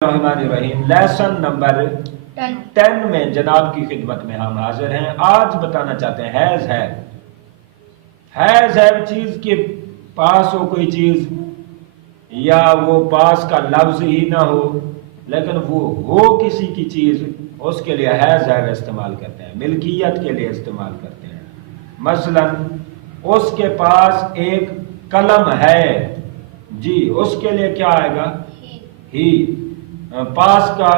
रहीम lesson number 10 में जनाब की खिदमत में हम हाजिर हैं। आज बताना चाहते हैं हैज है चीज के पास हो कोई चीज या वो पास का लफ्ज ही ना हो, लेकिन वो हो किसी की चीज, उसके लिए हैज इस्तेमाल करते हैं, मिल्कियत के लिए इस्तेमाल करते हैं। मसलन उसके पास एक कलम है जी, उसके लिए क्या आएगा? ही। पास का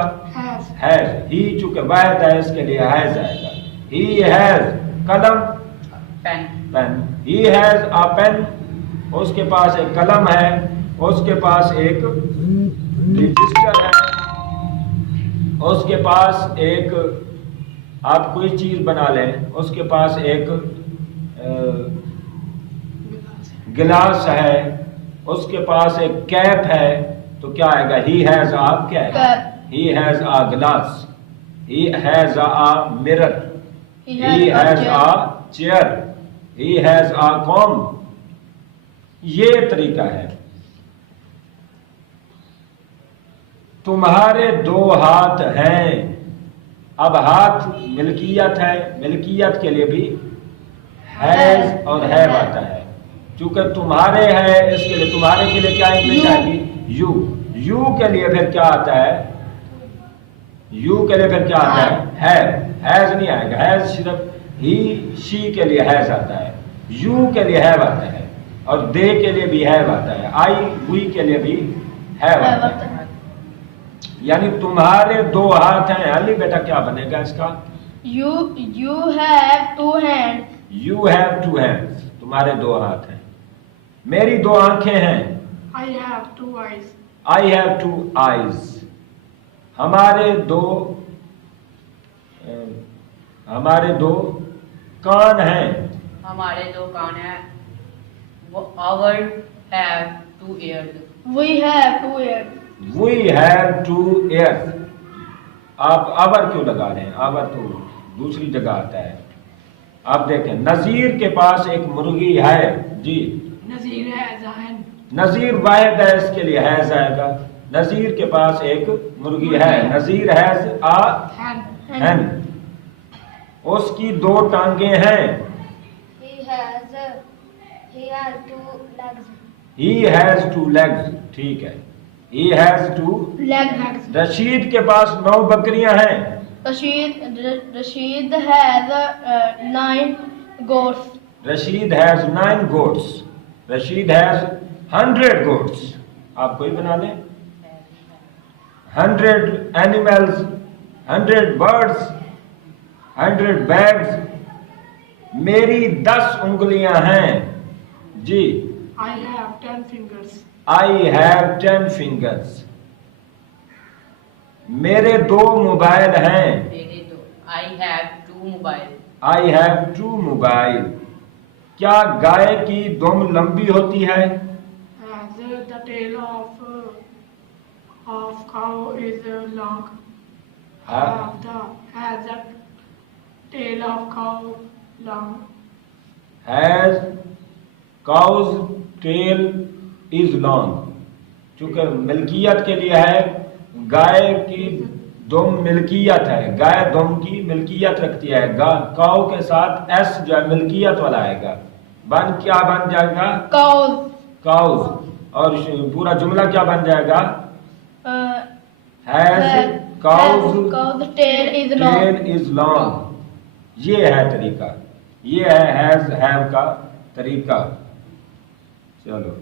हैज, ही चूंकि वाहिद है इसके लिए हैज आएगा। ही हैज कलम pen, he has a pen, उसके पास एक कलम है, उसके पास एक रजिस्टर है, उसके पास एक, आप कोई चीज बना लें, उसके पास एक गिलास है, उसके पास एक कैप है, तो क्या आएगा? He has a cap, he has a glass, he has a mirror, he has a chair, he has a comb. ये तरीका है। तुम्हारे दो हाथ हैं। अब हाथ मिल्कियत है, मिल्कियत के लिए भी हैज और हैव आता है। चूंकि तुम्हारे है, इसके लिए तुम्हारे के लिए क्या इंग्लिश आएगी? यू। यू के लिए फिर क्या आता है? यू के लिए फिर क्या आता है? हैज नहीं आएगा। हैज सिर्फ ही शी के लिए हैज आता है, यू के लिए हैव आता है, और दे के लिए भी हैव आता है, आई वी के लिए भी हैव आता है। यानी तुम्हारे दो हाथ हैं। अली बेटा क्या बनेगा इसका? You have two hands. You have two hands. तुम्हारे दो हाथ हैं। मेरी दो आंखें हैं। I have two eyes. I have two eyes. हमारे दो कान हैं। हमारे दो कान हैं। Our have two ears. We have two ears. We have two ears. आप आवर क्यों लगा रहे हैं? आवर तो दूसरी जगह आता है। आप देखें, नजीर के पास एक मुर्गी है जी। नजीर हैज अ hen. नजीर वाहिद है, इसके लिए हैज आएगा। नजीर के पास एक मुर्गी है, नजीर हैज अ hen. उसकी दो टांगे हैं। He has two legs. He has two legs. ठीक है, he has two Legs. Rashid के पास 9 बकरियां हैं। Rashid has 9 goats. Rashid has 9 goats. Rashid has 100 goats. आप कोई बना लें। 100 एनिमल्स, 100 बर्ड्स, 100 बैग्स। मेरी 10 उंगलियां हैं जी। I have 10 fingers. I have 10 fingers. मेरे 2 मोबाइल हैं। मेरे दो। I have two mobile. I have 2 mobile. क्या गाय की दुम लंबी होती है? The tail of cow is long. Has the tail of cow long. Has cow's tail is long. चूंकि मिल्कियत के लिए है, गाय की दुम मिल्कियत है, गाय दुम की मिल्कियत रखती है। काउ के साथ एस जो है मिल्कियत वाला आएगा। क्या बन जाएगा? काउज। और पूरा जुमला क्या बन जाएगा? Has cow's tail is long. ये है तरीका, ये है हैज हैव का तरीका। चलो।